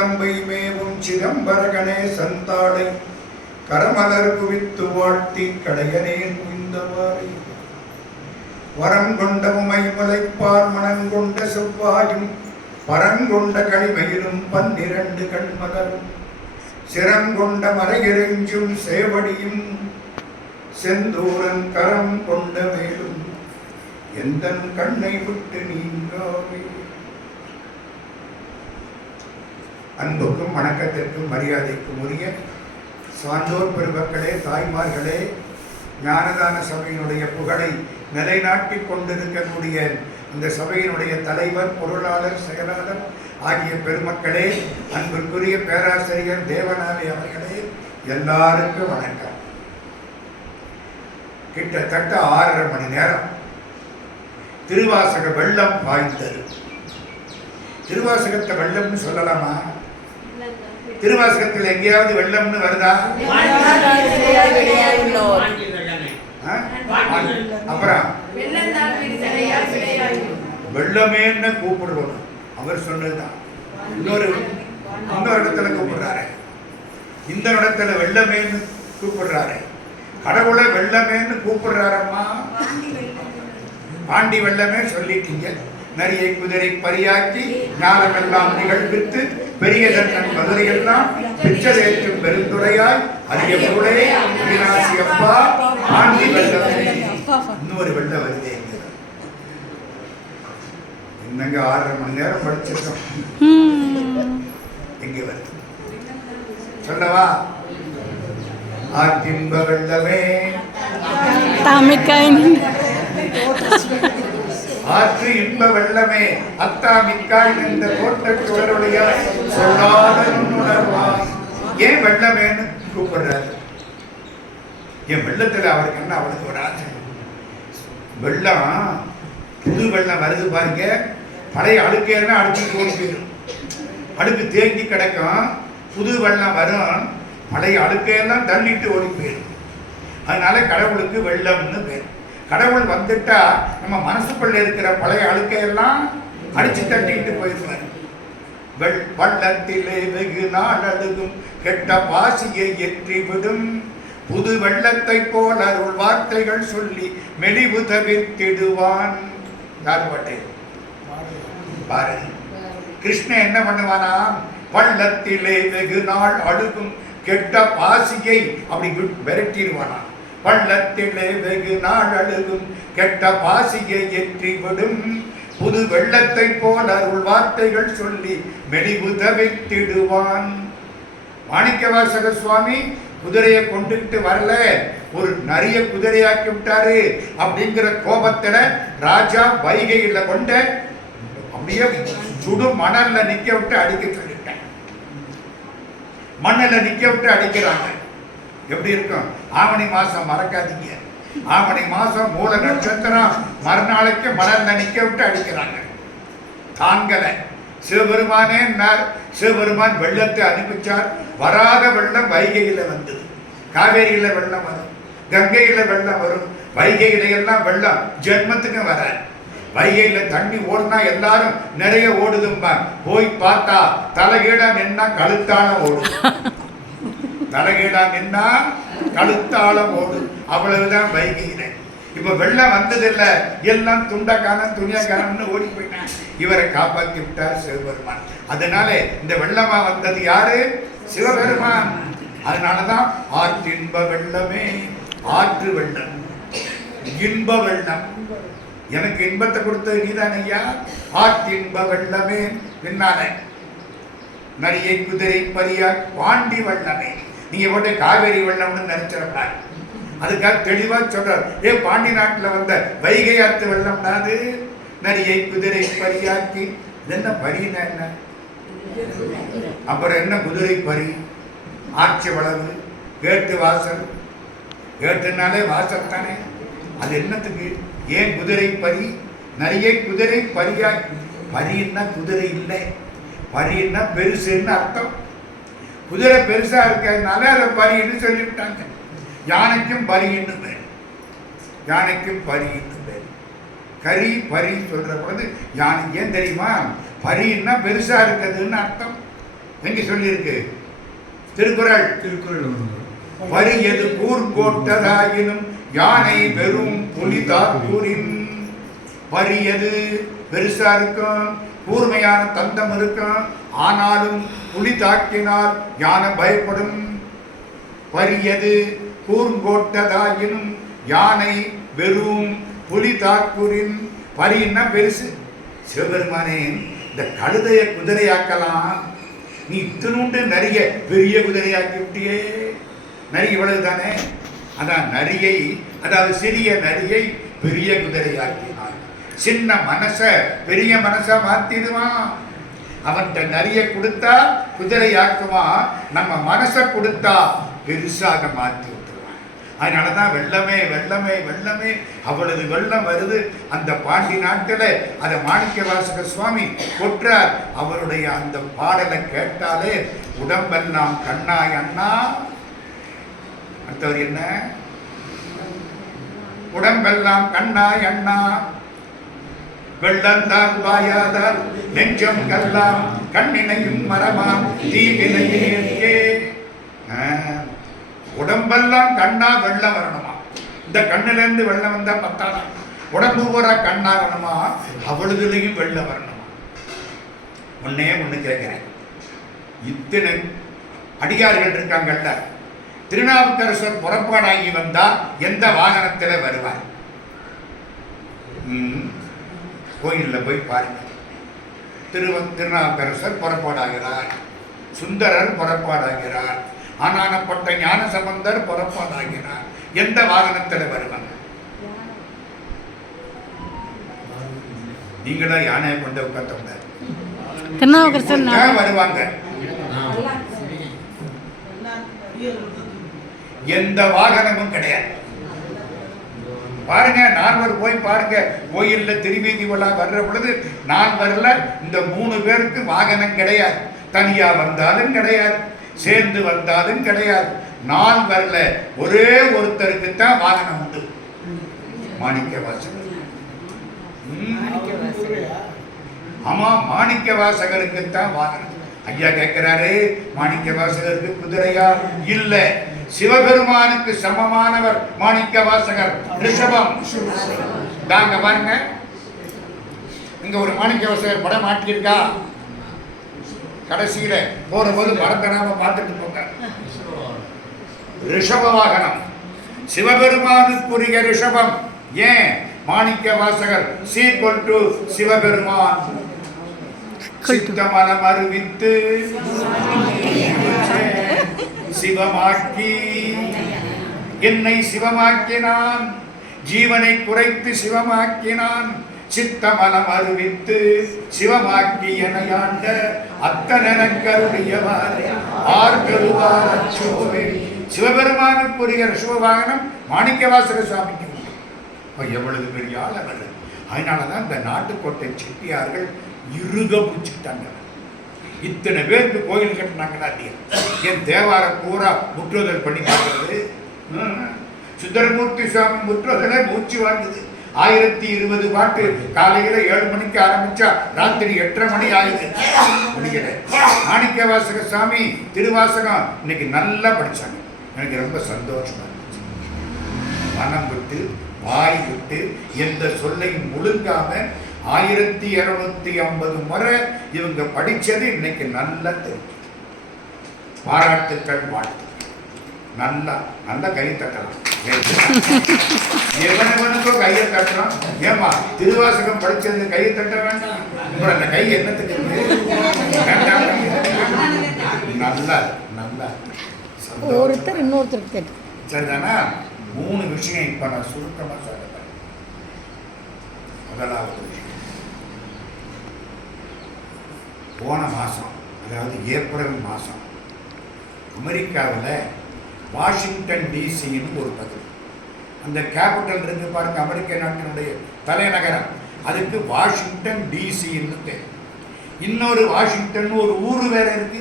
சிலம்பை மேவும் சிதம்பர கணேசன் தாடை கரமலர் குவித்து வாழ்த்தி கடையனேன் உய்ந்தவாறே வரம் கொண்ட உமை முளைப்பார் மனங்கொண்ட செவ்வாயும் பரங்கொண்ட களிமையிலும் பன்னிரண்டு கண்மலரும் சிரங்கொண்ட மறையெறிஞ்சும் சேவடியும் செந்தூரன் கரம் கொண்ட மேலும். எந்த கண்ணை விட்டு நீங்காவே. அன்புக்கும் வணக்கத்திற்கும் மரியாதைக்கும் உரிய சான்றோர் பெருமக்களே தாய்மார்களே ஞானதான சபையினுடைய புகழை நிலைநாட்டி கொண்டிருக்கக்கூடிய இந்த சபையினுடைய தலைவர் பொருளாளர் செயலாளர் ஆகிய பெருமக்களே அன்பிற்குரிய பேராசிரியர் தேவநாதி அவர்களே எல்லாருக்கும் வணக்கம். கிட்டத்தட்ட ஆறரை மணி நேரம் திருவாசக வெள்ளம் பாய்ந்தது. திருவாசகத்தை வெள்ளம்னு சொல்லலாமா? திருவாசகத்தில் எங்கேயாவது வெள்ளம்னு வருதா? ஆ? அப்புறம்? வெள்ளமேன்னு கூப்பிடுவோம் அவர் சொன்னதுதான். இன்னொரு இன்னொரு இடத்துல கூப்பிடுறாரு. இந்த இடத்துல வெள்ளமேன்னு கூப்பிடுறாரு. கடவுளை வெள்ளமேன்னு கூப்பிடுறாரம்மா. பாண்டி வெள்ளமே சொல்லிட்டீங்க. நரியை குதிரை பரியாக்கி ஞானமெல்லாம் நிகழ்வித்து பெரிய தன்னன் மதுரையெல்லாம் பிச்சதேற்றும் பெருந்துரையாய் அரிய பொருளே அவிநாசி அப்பா. பாண்டி வெள்ளமே இன்னொரு வெள்ளம் வருதே. என்னங்க ஆறரை மணி நேரம் படிச்சிருக்கோம். எங்க வருது சொல்லவா? ஆற்றின்ப வெள்ளமே தமிழ்காய் ஆற்று இன்ப வெள்ளமே. அத்தா மிக்காய் இந்த தோட்டச்சுவருடைய சொல்லாத ஏன் வெள்ளமேன்னு கூப்பிடுறாரு? என் வெள்ளத்தில் அவருக்கு என்ன அவளுக்கு வராது வெள்ளம் புது வெள்ளம் வருது பாருங்க. பழைய அழுக்கேன்னா அடிச்சுட்டு ஓடி போயிடும். அழுக்கு தேங்கி கிடக்கும். புது வெள்ளம் வரும். பழைய அழுக்கையெல்லாம் தள்ளிட்டு ஓடி போயிடும். அதனால கடவுளுக்கு வெள்ளம்னு பேர். கடவுள் வந்துட்டா நம்ம மனசுக்குள்ள இருக்கிற பழைய அழுக்கையெல்லாம் அடிச்சு தட்டிட்டு போயிடுவார் வெள் வள்ளத்திலே வெகு நாள் அழுகும் கெட்ட பாசியை எற்றி விடும். புது வெள்ளத்தை போல அருள் வார்த்தைகள் சொல்லி மெலிவு தவிர்த்திடுவான். யார் பாட்டு? பாரதி. கிருஷ்ணன் என்ன பண்ணுவானா? பள்ளத்திலே வெகு நாள் அழுகும் கெட்ட பாசியை அப்படி விரட்டிடுவானா? பள்ளத்திலே வெகு நாள் அழுகும். கெட்ட பாசியை எற்றி விடும் புது வெள்ளத்தை போல அருள் வார்த்தைகள் சொல்லி மெலிவு மாணிக்க வாசக சுவாமி குதிரையை கொண்டுகிட்டு வரல. ஒரு நிறைய குதிரையாக்கி விட்டாரு. அப்படிங்கிற கோபத்துல ராஜா வைகையில கொண்ட அப்படியே சுடு மணல்ல நிக்க விட்டு அடிக்க சொல்லிட்டேன் மண்ணில் நிக்க விட்டு அடிக்கிறாங்க. எப்படி இருக்கும்? ஆவணி மாசம் மறக்காதீங்க. ஆவணி மாசம் மூல நட்சத்திரம் மறுநாளைக்கு மணல்ல நிக்க விட்டு அடிக்கிறாங்க. தாங்கலை. சிவபெருமானே நார் சிவபெருமான் வெள்ளத்தை அனுப்பிச்சார். வராத வெள்ளம் வைகையில் வந்தது. காவேரியில் வெள்ளம் வரும். கங்கையில் வெள்ளம் வரும். வைகையில எல்லாம் வெள்ளம். ஜென்மத்துக்கு வர வைகையில் தண்ணி ஓடுனா எல்லாரும் நிறைய ஓடுதும்பா போய் பார்த்தா தலைகீழ நின்னா கழுத்தான ஓடும். தலைகீழா நின்னா கழுத்தாளம் ஓடும் அவ்வளவுதான் வைகையில இப்ப வெள்ளம் வந்ததில்ல. எல்லாம் துண்டக்காரன் துணியக்காரன்னு ஓடி போயிட்டான். இவரை காப்பாத்தி விட்டார் சிவபெருமான். அதனால இந்த வெள்ளமா வந்தது யாரு? சிவபெருமான். அதனாலதான் ஆற்றின்ப வெள்ளமே ஆற்று வெள்ளம் இன்ப வெள்ளம். எனக்கு இன்பத்தை கொடுத்தது நீதான் ஐயா? ஆற்றின்ப வெள்ளமே. பின்னால நரியை குதிரை பரியார் பாண்டி வெள்ளமே நீங்கள் போட்டு காவேரி வெள்ளம்னு நினைச்சிடக்கூடாது அதுக்காக தெளிவாக சொல்கிறார் ஏ பாண்டி நாட்டில் வந்த வைகை ஆற்று வெள்ளம்னா அது. நரியை குதிரை பரியாக்கி. இது என்ன பரினா என்ன? அப்புறம் என்ன குதிரை பரி? ஆட்சி வளவு கேட்டு வாசல். கேட்டுனாலே வாசல் தானே. அது என்னத்துக்கு? ஏன் குதிரை பரி? நிறைய குதிரை பரியா பரின்னா குதிரை இல்லை. பரின்னா பெருசுன்னு அர்த்தம். குதிரை பெருசா இருக்கிறதுனால அதை பரின்னு சொல்லிவிட்டாங்க. யானைக்கும் பரின்னு பேர் யானைக்கும் பரின்னு பேர் கரி பரி சொல்ற பொழுது யானை ஏன் தெரியுமா? பரின்னா பெருசா இருக்குதுன்னு அர்த்தம். எங்க சொல்லியிருக்கு? திருக்குறள். திருக்குறள் வரியது கூர்கோட்டதாயினும் யானை வெறும் புலி தாக்கூரின் வரியது பெருசா இருக்கும்? கூர்மையான தந்தம் இருக்கும் ஆனாலும் புலி தாக்கினால் யானை பயப்படும். பரியது கூர்ங்கோட்டதாயினும் யானை வெறும் புலி தாக்குரின் பரின்னா பெருசு? சிவபெருமானே இந்த கழுதைய குதிரையாக்கலாம். நீ இத்தினுண்டு நிறைய பெரிய குதிரையாக்கி விட்டியே. நரி இவ்வளவு தானே அதான் நரியை அதாவது சிறிய நரியை பெரிய குதிரையாக்கி சின்ன மனச பெரிய மனசா மாத்திடுவான். அவன்கிட்ட நிறைய கொடுத்தா குதிரையாக்குவான் நம்ம மனசை கொடுத்தா பெருசாக மாற்றி விட்டுருவான். அதனால தான் வெள்ளமே வெள்ளமே வெள்ளமே அவ்வளவு வெள்ளம் வருது. அந்த பாண்டி நாட்டில் அதை மாணிக்க வாசக சுவாமி கொற்றார். அவருடைய அந்த பாடலை கேட்டாலே உடம்பெல்லாம் கண்ணாய் அண்ணா. அடுத்தவர் என்ன? உடம்பெல்லாம் கண்ணாய் அண்ணா. வெள்ளந்தான் வாயாதார் நெஞ்சம் கல்லாம் கண்ணினையும் மரமான் தீவினையே உடம்பெல்லாம் கண்ணா வெள்ளம் வரணுமா இந்த கண்ணுல இருந்து வெள்ளம் வந்தா பத்தாதா? உடம்பு பூரா கண்ணா வரணுமா அவளுதுலையும் வெள்ளம் வரணுமா ஒன்னே ஒண்ணு கேட்கிறேன். இத்தனை அடியார்கள் இருக்காங்கல்ல திருநாவுக்கரசர் புறப்பாடாகி வந்தா எந்த வாகனத்தில் வருவார்? ம், கோயில்ல போய் பாருங்க. திருவ திருநாவுக்கரசர் புறப்பாடாகிறார். சுந்தரர் புறப்பாடாகிறார். ஆனானப்பட்ட ஞான சம்பந்தர் புறப்பாடாகிறார். எந்த வாகனத்துல வருவாங்க? நீங்களா யானையை கொண்டு உட்கார்ந்தவங்க திருநாவுக்கரசர் வருவாங்க. எந்த வாகனமும் கிடையாது. பாருங்க நால்வர் போய் பாருங்க. கோயில்ல திருவீதி விழா வர்ற பொழுது நான் வரல. இந்த மூணு பேருக்கு வாகனம் கிடையாது. தனியா வந்தாலும் கிடையாது. சேர்ந்து வந்தாலும் கிடையாது. நான் வரல. ஒரே ஒருத்தருக்கு தான் வாகனம் உண்டு. மாணிக்க வாசகர் ஆமா மாணிக்க வாசகருக்கு தான் வாகனம். ஐயா கேட்கிறாரு மாணிக்க வாசகருக்கு குதிரையா? இல்ல. சிவபெருமானுக்கு சமமானவர் மாணிக்க வாசகர் ரிஷபம். தாங்க பாருங்க. இங்க ஒரு மாணிக்க வாசகர் படம் மாட்டியிருக்கா? கடைசியில போற போது மறந்துடாம பார்த்துட்டு போங்க. ரிஷப வாகனம். சிவபெருமானுக்குரிய ரிஷபம். ஏன்? Manikka Vasagar sequel to Sivaperuman. சித்தமலம் அறிவித்து சிவமாக்கி. என்னை சிவமாக்கினான். ஜீவனை குறைத்து சிவமாக்கினான். சித்தமலம் அறிவித்து சிவமாக்கி எனையாண்ட அத்தனென கருடையவாறு ஆர்கருவார் அச்சோவே சிவபெருமானுக்குரிய சிவவாகனம் மாணிக்கவாசக சுவாமிக்கு உண்டு. எவ்வளவு பெரிய ஆள் அவர். அதனால தான் இந்த நாட்டுக்கோட்டை செட்டியார்கள் இறுக பிடிச்சிட்டாங்க. இத்தனை பேருக்கு கோயில் கட்டினாங்கன்னா இல்லையா என் தேவார பூரா முற்றுதல் பண்ணி பார்க்கறது? சுந்தரமூர்த்தி சுவாமி முற்றுதலை மூச்சு வாங்குது. ஆயிரத்தி இருபது பாட்டு காலையில ஏழு மணிக்கு ஆரம்பிச்சா ராத்திரி எட்டரை மணி ஆயிடுது முடியல மாணிக்க வாசக சாமி திருவாசகம் இன்னைக்கு நல்லா படிச்சாங்க. எனக்கு ரொம்ப சந்தோஷமா இருந்துச்சு. மனம் விட்டு வாய் விட்டு எந்த சொல்லையும் முழுங்காம ஆயிரத்தி இருநூத்தி ஐம்பது முறை இவங்க படிச்சது இன்னைக்கு நல்லா தெரியும் பாராட்டுக்கள் வாழ்த்து நல்லா நல்லா கை தட்டலாம். எவனவனுக்கோ கையை தட்டுறான் ஏமா திருவாசகம் படிச்சது கையை தட்ட வேண்டாம்? அப்புறம் அந்த கை என்னத்துக்கு நல்லா நல்லா. ஒருத்தர் இன்னொருத்தருக்கு கேட்டு. சரிதானா? மூணு விஷயம் இப்ப நான் சுருக்கமா சொல்றேன். முதலாவது விஷயம். போன மாதம் அதாவது ஏப்ரல் மாதம் அமெரிக்காவில் வாஷிங்டன் டிசின்னு ஒரு பகுதி. அந்த கேபிட்டல் இருக்கு பாருங்க அமெரிக்க நாட்டினுடைய தலைநகரம். அதுக்கு வாஷிங்டன் டிசின்னு பேர். இன்னொரு வாஷிங்டன் ஒரு ஊர் வேற இருக்கு.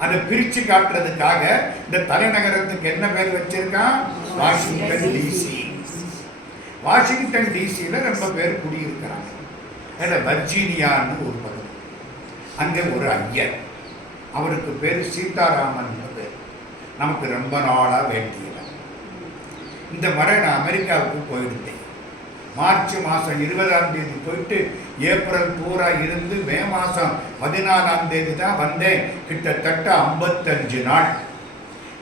அதை பிரித்து காட்டுறதுக்காக இந்த தலைநகரத்துக்கு என்ன பேர் வச்சிருக்கான்? வாஷிங்டன் டிசி வாஷிங்டன் டிசியில் ரொம்ப பேர் குடியிருக்கிறாங்க. அதில் வர்ஜீனியான்னு ஒரு பகுதி. அங்கே ஒரு ஐயர் அவருக்கு பேர் சீதாராமன் பேர் நமக்கு ரொம்ப நாளாக வேண்டியவர் இந்த முறை நான் அமெரிக்காவுக்கு போயிருந்தேன் மார்ச் மாதம் இருபதாம் தேதி போயிட்டு ஏப்ரல் பூரா இருந்து மே மாதம் பதினாலாம் தேதி தான் வந்தேன். கிட்டத்தட்ட ஐம்பத்தஞ்சு நாள்.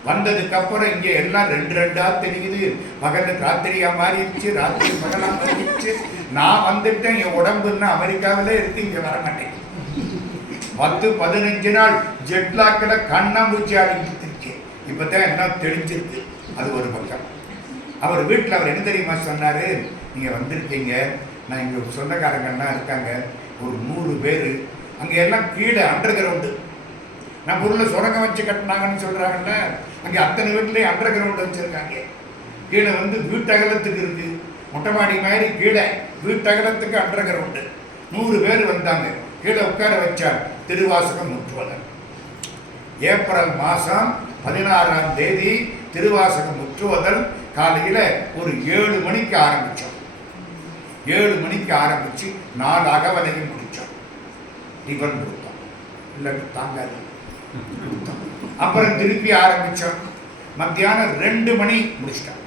வந்ததுக்கப்புறம் இங்கே எல்லாம் ரெண்டு ரெண்டாக தெரியுது. பகல் ராத்திரியா மாறிடுச்சு ராத்திரி பகலா மாறிடுச்சு. நான் வந்துட்டேன். என் உடம்புன்னா அமெரிக்காவிலே இருக்கு. இங்கே வர மாட்டேன் பத்து பதினஞ்சு நாள் ஜெட்லாக்கில் கண்ணாமூச்சி ஆடிட்டு இப்போ தான் என்ன தெளிஞ்சிருக்கு? அது ஒரு பக்கம். அவர் வீட்டில் அவர் என்ன தெரியுமா சொன்னார்? நீங்கள் வந்திருக்கீங்க. நான் இங்கே சொந்தக்காரங்கள்லாம் இருக்காங்க. ஒரு நூறு பேர். அங்கே எல்லாம் கீழே அண்டர் கிரவுண்டு நம்ம ஊரில் சுரங்கம் வச்சு கட்டினாங்கன்னு சொல்றாங்கல்ல? அங்கே அத்தனை வீட்லேயும் அண்டர் கிரவுண்டு வச்சிருக்காங்க. கீழே வந்து வீட்டகலத்துக்கு இருக்குது மொட்டை மாடி மாதிரி கீழே வீட்டகலத்துக்கு அண்டர் கிரவுண்டு நூறு பேர் வந்தாங்க. கீழே உட்கார வச்சார். திருவாசகம் முற்றுவதன் ஏப்ரல் மாதம் பதினாறாம் தேதி திருவாசகம் முற்றுவதல் காலையில் ஒரு ஏழு மணிக்கு ஆரம்பித்தோம் ஏழு மணிக்கு ஆரம்பித்து நாலு அகவலையும் முடித்தோம் டிஃபன் கொடுத்தோம். இல்லை தாங்காது. அப்புறம் திருப்பி ஆரம்பித்தோம் மத்தியானம் ரெண்டு மணி முடிச்சிட்டோம்.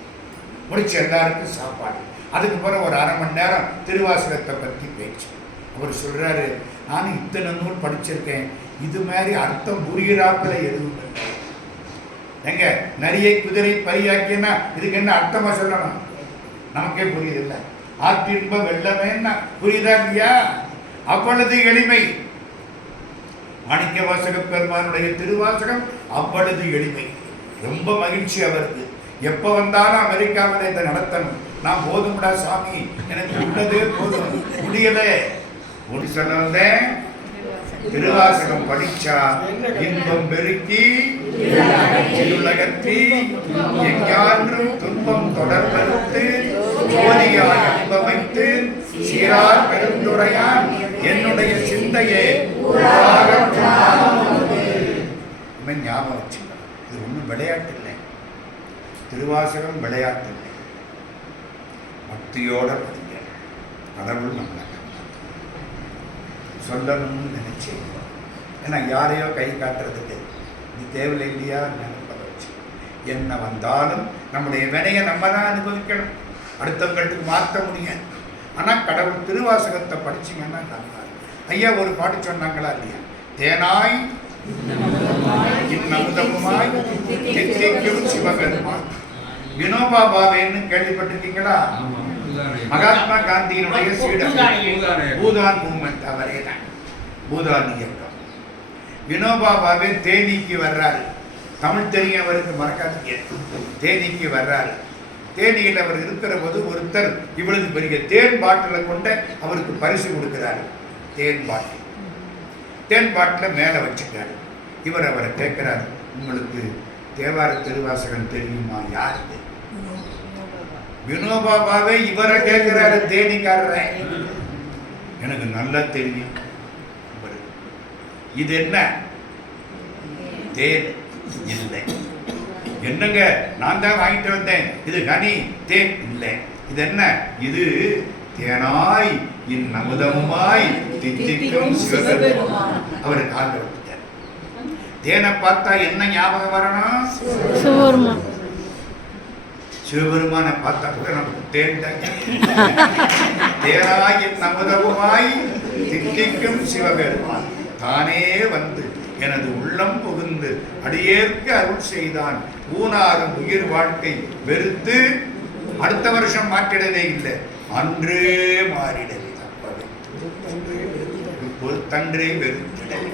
முடிச்சு எல்லாருக்கும் சாப்பாடு. அதுக்கப்புறம் ஒரு அரை மணி நேரம் திருவாசகத்தை பற்றி பேச்சு. அவர் சொல்றாரு நான் இத்தனை நூல் படிச்சிருக்கேன். இது மாதிரி அர்த்தம் புரிகிறாப்பில் எதுவும் இல்லை. எங்க நரியை குதிரை பரியாக்கினா இதுக்கு என்ன அர்த்தமா சொல்லணும்? நமக்கே புரியுது இல்ல ஆற்றின்ப வெள்ளமேன்னா புரியுதா இல்லையா? அவ்வளவு எளிமை. மாணிக்க வாசக பெருமானுடைய திருவாசகம் அவ்வளவு எளிமை. ரொம்ப மகிழ்ச்சி அவருக்கு. எப்ப வந்தாலும் அமெரிக்காவில் இதை நடத்தணும். நான் போதும்டா சாமி. எனக்கு உள்ளதே போதும். முடியலை ஒரு திருவாசகம் படிச்சா இன்பம் பெருக்கி உலகத்தி எங்கான்றும் துன்பம் தொடர்பறுத்து ஜோதியாய் அன்பமைத்து சீரார் பெருந்துரையான் என்னுடைய சிந்தையே ஞாபகம் வச்சுக்கணும் இது ஒன்றும் விளையாட்டு இல்லை திருவாசகம் விளையாட்டு இல்லை பக்தியோட படிங்க. கடவுள் நம்மளை சொல்லணும்னு நினச்சி ஏன்னா யாரையோ கை காட்டுறதுக்கு நீ தேவையில்லை இல்லையா நினைப்பதை வச்சு. என்ன வந்தாலும் நம்முடைய வினையை நம்ம தான் அனுபவிக்கணும். அடுத்தவங்களுக்கு மாற்ற முடியாது. ஆனால் கடவுள் திருவாசகத்தை படிச்சீங்கன்னா நல்லா ஐயா ஒரு பாட்டு சொன்னாங்களா இல்லையா? தேனாய் இன்னமுதமுமாய் தித்திக்கும் சிவபெருமான். வினோபா பாவேன்னு கேள்விப்பட்டிருக்கீங்களா? மகாத்மா காந்தியினுடைய சீடர். பூதான் மூமெண்ட் அவரே தான். பூதான் இயக்கம். வினோபா பாவே தேனிக்கு வர்றாரு. தமிழ் தெரியும் அவருக்கு மறக்காதீங்க தேனிக்கு வர்றாரு. தேனியில் அவர் இருக்கிற போது ஒருத்தர் இவ்வளவு பெரிய தேன் பாட்டிலை கொண்டு அவருக்கு பரிசு கொடுக்கிறாரு. தேன் பாட்டில். தேன் பாட்டில் மேலே வச்சுட்டாரு. இவர் அவரை கேட்கிறாரு உங்களுக்கு தேவார திருவாசகம் தெரியுமா? யாருக்கு? வினோபாபாவே இவரை கேட்கிறாரு தேனிக்காரரை. எனக்கு நல்லா தெரியும். இது என்ன? தேன் இல்லை. என்னங்க? நான் தான் வாங்கிட்டு வந்தேன். இது கனி தேன் இல்லை. இது என்ன? இது தேனாய் இந்நமுதமுமாய் தித்திக்கும் சிவபெருமான். அவர் விட்டுட்டார் தேனை பார்த்தா என்ன ஞாபகம் வரணும்? சிவபெருமானை பார்த்தா கூட நமக்கு தேன் தான் நமதவுமாய் திட்டிக்கும் சிவபெருமான். தானே வந்து எனது உள்ளம் புகுந்து அடியேற்க அருள் செய்தான். ஊனாரும் உயிர் வாழ்க்கை வெறுத்து அடுத்த வருஷம் மாற்றிடவே இல்லை. அன்றே மாறிடவே தப்பவே. இப்போது தன்றே வெறுத்திடவே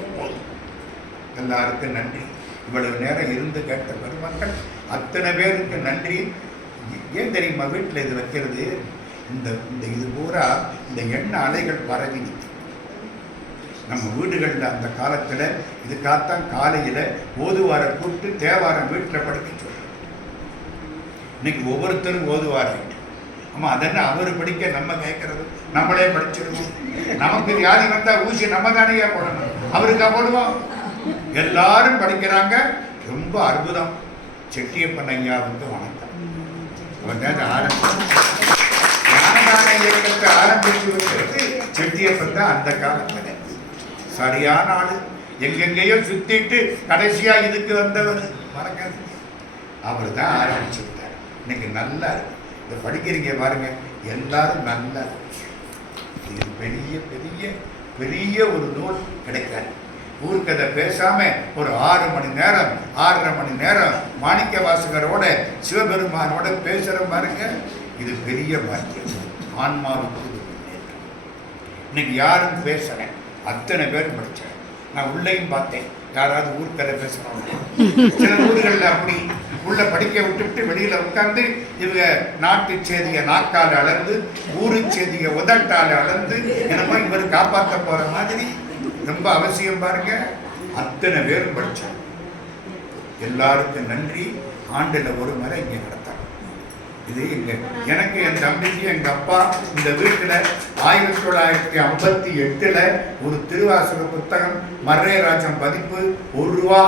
எல்லாருக்கும் நன்றி. இவ்வளவு நேரம் இருந்து கேட்ட பெருமக்கள் அத்தனை பேருக்கு நன்றி. ஏன் தெரியுமா வீட்டில் இது வைக்கிறது? இந்த இந்த இது பூரா இந்த எண்ணெய் அலைகள் பரவி நிற்கும். நம்ம வீடுகளில் அந்த காலத்தில் இதுக்காகத்தான் காலையில் ஓதுவாரை கூப்பிட்டு தேவாரம் வீட்டில் படிக்க இன்னைக்கு ஒவ்வொருத்தரும் ஓதுவார் ஆமாம் அதென்ன அவர் படிக்க நம்ம கேட்கறது? நம்மளே படிச்சிருவோம். நமக்கு வியாதி வந்தா ஊசி நம்ம தானே போடணும்? அவருக்கா போடுவோம்? எல்லாரும் படிக்கிறாங்க. ரொம்ப அற்புதம். செட்டியப்பன் ஐயா வந்து வணக்கம். அவர் தான் ஞானதான இயக்கத்தை ஆரம்பித்து வச்சது செட்டியப்பன் தான் அந்த காலத்தில் சரியான ஆளு. எங்கெங்கேயோ சுத்திட்டு கடைசியா இதுக்கு வந்தவர். மறக்காது. அவர் தான் ஆரம்பிச்சு விட்டார். இன்னைக்கு நல்லா இருக்கு. இதை படிக்கிறீங்க பாருங்க. எல்லாரும் நல்லா இருக்கு. இது பெரிய பெரிய பெரிய ஒரு நூல் கிடைக்காது. ஊர்க்கதை பேசாம ஒரு ஆறு மணி நேரம் ஆறரை மணி நேரம் மாணிக்க வாசகரோட சிவபெருமானோட பேசுற பாருங்க. இது பெரிய பாக்கியம். ஆன்மாவுக்கு இன்னைக்கு யாரும் பேசல. அத்தனை பேர் படிச்சேன். நான் உள்ளேயும் பார்த்தேன். யாராவது ஊர்க்கதை பேசணும் சில ஊர்களில் அப்படி உள்ள படிக்க விட்டுவிட்டு வெளியில உட்கார்ந்து இவங்க நாட்டு செய்தியை நாக்கால் அளந்து ஊரு செய்தியை உதட்டால் அளந்து என்னமோ இவர் காப்பாற்ற போற மாதிரி ரொம்ப அவசியம் பாருங்க. அத்தனை பேரும் படித்தோம் எல்லாருக்கும் நன்றி. ஆண்டில் ஒரு முறை இங்கே நடத்தாங்க. இது எங்க எனக்கு என் தம்பிக்கு எங்கள் அப்பா இந்த வீட்டில் ஆயிரத்தி தொள்ளாயிரத்தி ஐம்பத்தி எட்டில் ஒரு திருவாசக புத்தகம் மர்ரையராஜன் பதிப்பு ஒரு ரூபா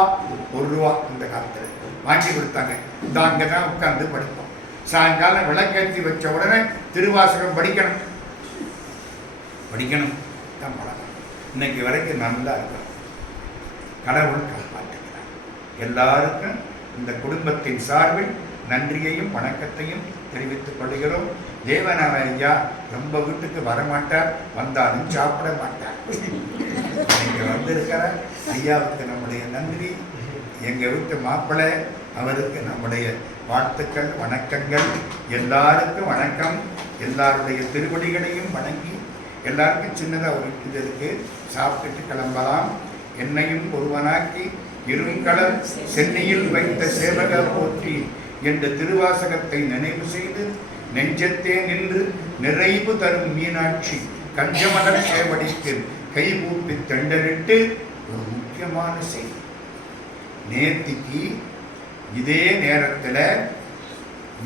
ஒரு ரூபா இந்த காலத்தில் வாங்கி கொடுத்தாங்க. இந்த அங்கதான் உட்காந்து படிப்போம். சாயங்காலம் விளக்கேற்றி வச்ச உடனே திருவாசகம் படிக்கணும். படிக்கணும். தான் பழக்கம் இன்னைக்கு வரைக்கும் நல்லா இருக்கும் கடவுள் காப்பாற்றுகிறார். எல்லாருக்கும் இந்த குடும்பத்தின் சார்பில் நன்றியையும் வணக்கத்தையும் தெரிவித்துக் கொள்கிறோம். தேவநாத ஐயா ரொம்ப வீட்டுக்கு வரமாட்டார் வந்தாலும் சாப்பிட மாட்டார். நீங்கள் வந்திருக்கிற ஐயாவுக்கு நம்முடைய நன்றி. எங்கள் வீட்டு மாப்பிள்ளை அவருக்கு நம்முடைய வாழ்த்துக்கள் வணக்கங்கள். எல்லாருக்கும் வணக்கம். எல்லாருடைய திருவடிகளையும் வணங்கி எல்லாருக்கும் சின்னதாக ஒரு இது இருக்கு. சாப்பிட்டுட்டு கிளம்பலாம். என்னையும் ஒருவனாக்கி இருங்கடல் சென்னையில் வைத்த சேவக போற்றி என்ற திருவாசகத்தை நினைவு செய்து நெஞ்சத்தே நின்று நிறைவு தரும் மீனாட்சி கஞ்சமலர் சேவடிக்கு கைகூப்பி தண்டனிட்டு ஒரு முக்கியமான செய்தி. நேர்த்திக்கு இதே நேரத்தில்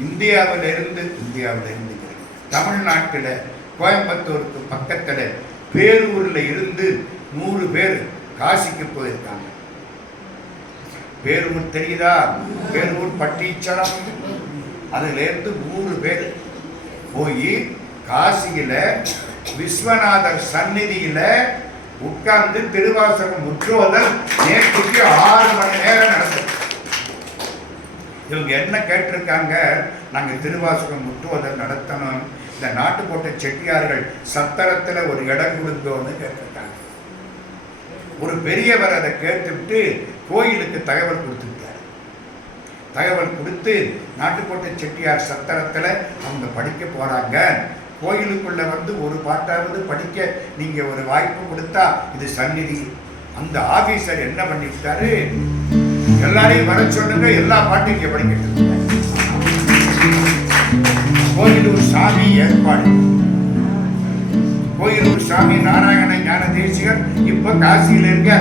இந்தியாவிலிருந்து இந்தியாவிலிருந்து தமிழ்நாட்டில் கோயம்புத்தூருக்கு பக்கத்தில் பேரூரில் இருந்து நூறு பேர் காசிக்கு போயிருக்காங்க. பேரூர் தெரியுதா? பேரூர் பட்டீச்சரம். அதுலேருந்து நூறு பேர் போய் காசியில் விஸ்வநாதர் சந்நிதியில் உட்கார்ந்து திருவாசகம் முற்றுவதல் நேற்றுக்கு ஆறு மணி நேரம் நடந்தது. இவங்க என்ன கேட்டிருக்காங்க? நாங்கள் திருவாசகம் முற்றுவதல் நடத்தணும். இந்த நாட்டுக்கோட்டை செட்டியார்கள் சத்தரத்தில் ஒரு இடம் கொடுங்கோன்னு கேட்டிருக்காங்க. ஒரு பெரியவர் அதை கேட்டுவிட்டு கோயிலுக்கு தகவல் கொடுத்துருக்காரு தகவல் கொடுத்து நாட்டுக்கோட்டை செட்டியார் சத்திரத்தில் அவங்க படிக்க போறாங்க. கோயிலுக்குள்ள வந்து ஒரு பாட்டாவது படிக்க நீங்க ஒரு வாய்ப்பு கொடுத்தா இது சந்நிதி. அந்த ஆஃபீஸர் என்ன பண்ணிட்டாரு? எல்லாரையும் வர சொல்லுங்க எல்லா பாட்டும் இங்கே படிக்கிட்டு கோயிலூர் சாமி ஏற்பாடு. கோயிலூர் சாமி நாராயண ஞான தேசிகர் இப்ப காசியில் இருக்க